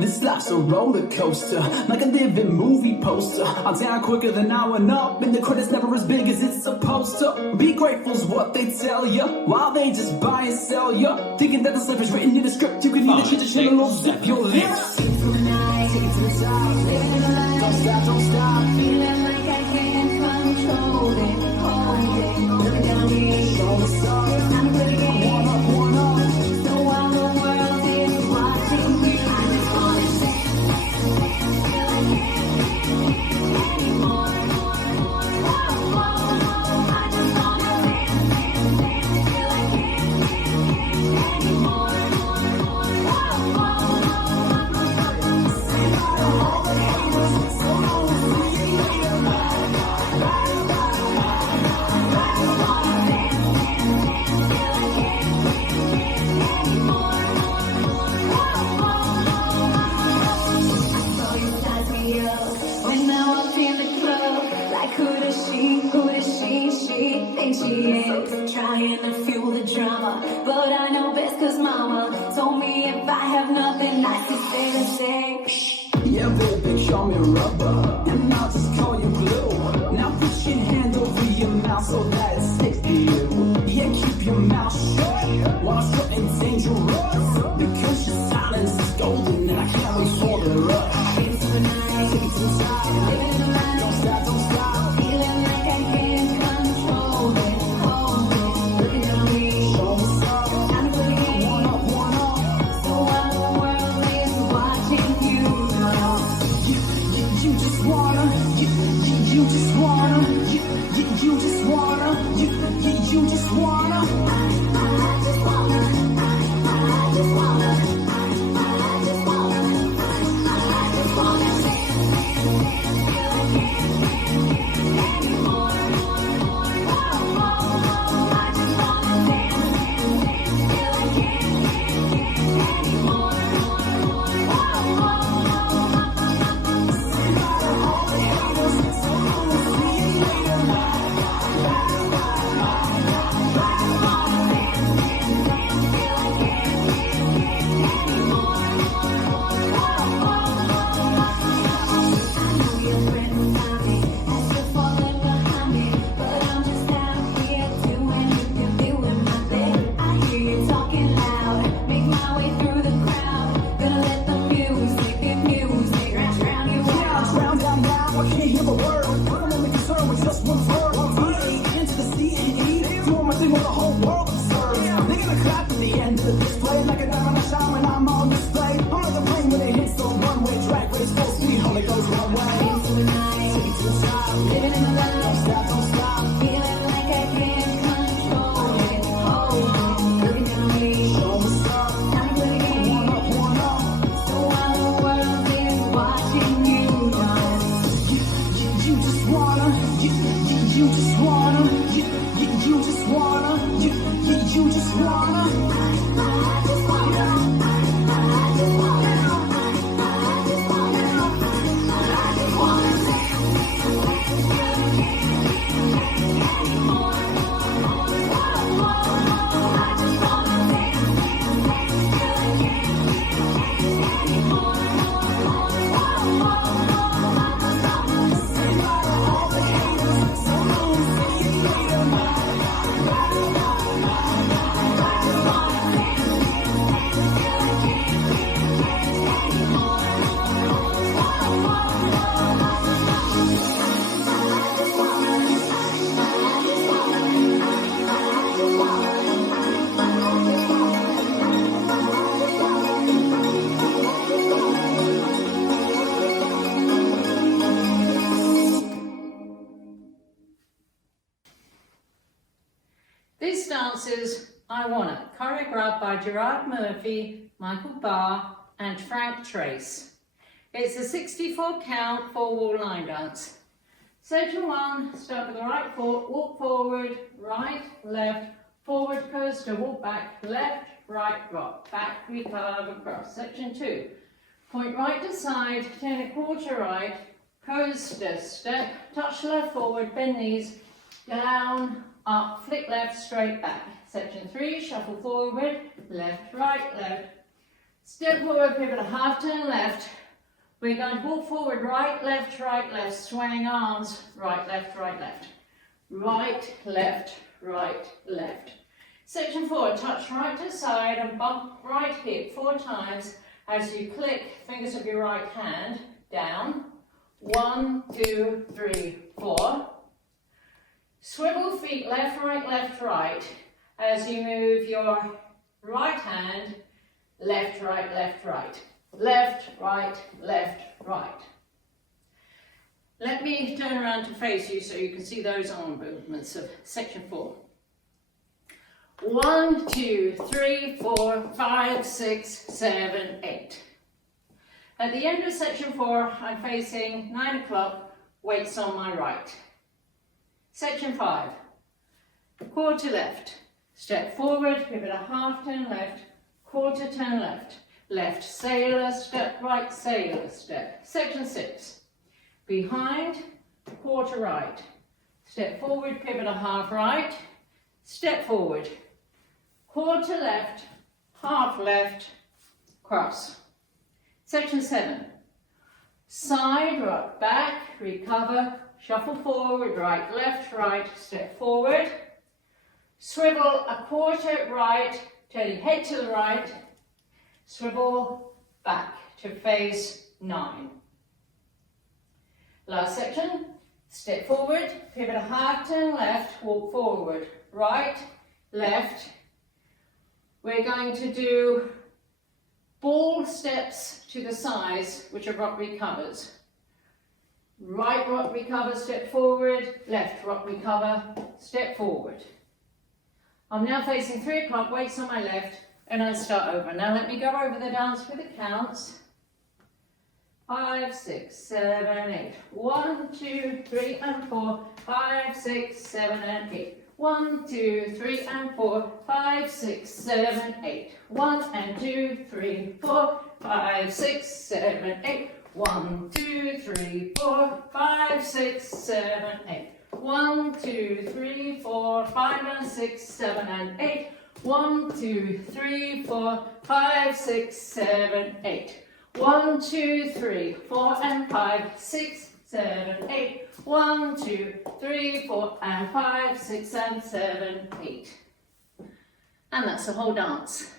This life's a roller coaster, like a living movie poster. I'm down quicker than I went up, and the credit's never as big as it's supposed to. Be grateful's what they tell you, while they just buy and sell you. Thinking that the stuff is written in the script, you can either change the channel or zip your lips. Take it to the night, take it to the top, living in the light. Don't stop, don't stop. Feeling like I can't control it, hold it. Looking down me, show me stars. I'm pretty good, one up. So while the world is watching me, I just wanna say, feel like can't anymore. I just wanna feel like can't anymore. She thinks she is trying to fuel the drama, but I know best cause mama told me if I have nothing nice to say to say, shh. Yeah baby, show me rubber, and I'll just call you glue. Now put your hand over your mouth so that it sticks to you. Yeah, keep your mouth shut while I'm something dangerous, because your silence is golden and I can't wait for the rush. Take it to the night, take it to the top, living in the light. Don't stop, don't stop. Feeling like I can't control it, hold it. Looking down on me, show me some. I'm really one up. So while the world is watching you now, you just wanna, you just wanna, you just wanna, you just wanna. I just wanna, I just wanna, I just wanna, I just wanna feel like can't anymore. I just wanna feel like can't anymore. This dance is I Wanna, choreographed by Gerard Murphy, Michael Barr and Frank Trace. It's a 64 count 4-wall line dance. Section 1, start with the right foot, walk forward, right, left, forward coaster, walk back, left, right, rock, back, recurve across. Section 2, point right to side, turn a quarter right, coaster, step, touch left forward, bend knees, down, up, flick left, straight back. Section 3, shuffle forward, left, right, left. Step forward, pivot a half turn left. We're going to walk forward, right, left, swaying arms, right, left, right, left. Right, left, right, left. Section 4, touch right to side and bump right hip 4 times as you click fingers of your right hand down. 1, 2, 3, 4. Swivel feet left, right as you move your right hand left, right, left, right. Left, right, left, right. Let me turn around to face you so you can see those arm movements of section 4. 1, 2, 3, 4, 5, 6, 7, 8. At the end of section 4, I'm facing 9 o'clock, weights on my right. Section 5, quarter left. Step forward, pivot a half turn left, quarter turn left. Left sailor step, right sailor step. Section 6, behind, quarter right. Step forward, pivot a half right, step forward. Quarter left, half left, cross. Section 7, side, rock back, recover, shuffle forward, right, step forward. Swivel a quarter right, turning head to the right. Swivel back to face 9. Last section, step forward, pivot a half turn left, walk forward, right, left. We're going to do ball steps to the sides, which are rock recovers. Right rock recover, step forward, left rock recover, step forward. I'm now facing 3 o'clock, weights on my left, and I start over. Now let me go over the dance with the counts. 5, 6, 7, 8. 1, 2, 3, and 4. 5, 6, 7, and 8. 1, 2, 3, and 4. 5, 6, 7, 8. 1 and 2, 3, 4. 5, 6, 7, 8. 1, 2, 3, 4. 5, 6, 7, 8. 1, 2, 3, 4, 5, and 6, 7, and 8. 1, 2, 3, 4, 5, 6, 7, 8. 1, 2, 3, 4, and 5, 6, 7, 8. 1, 2, 3, 4, and 5, 6, and 7, 8. And that's the whole dance.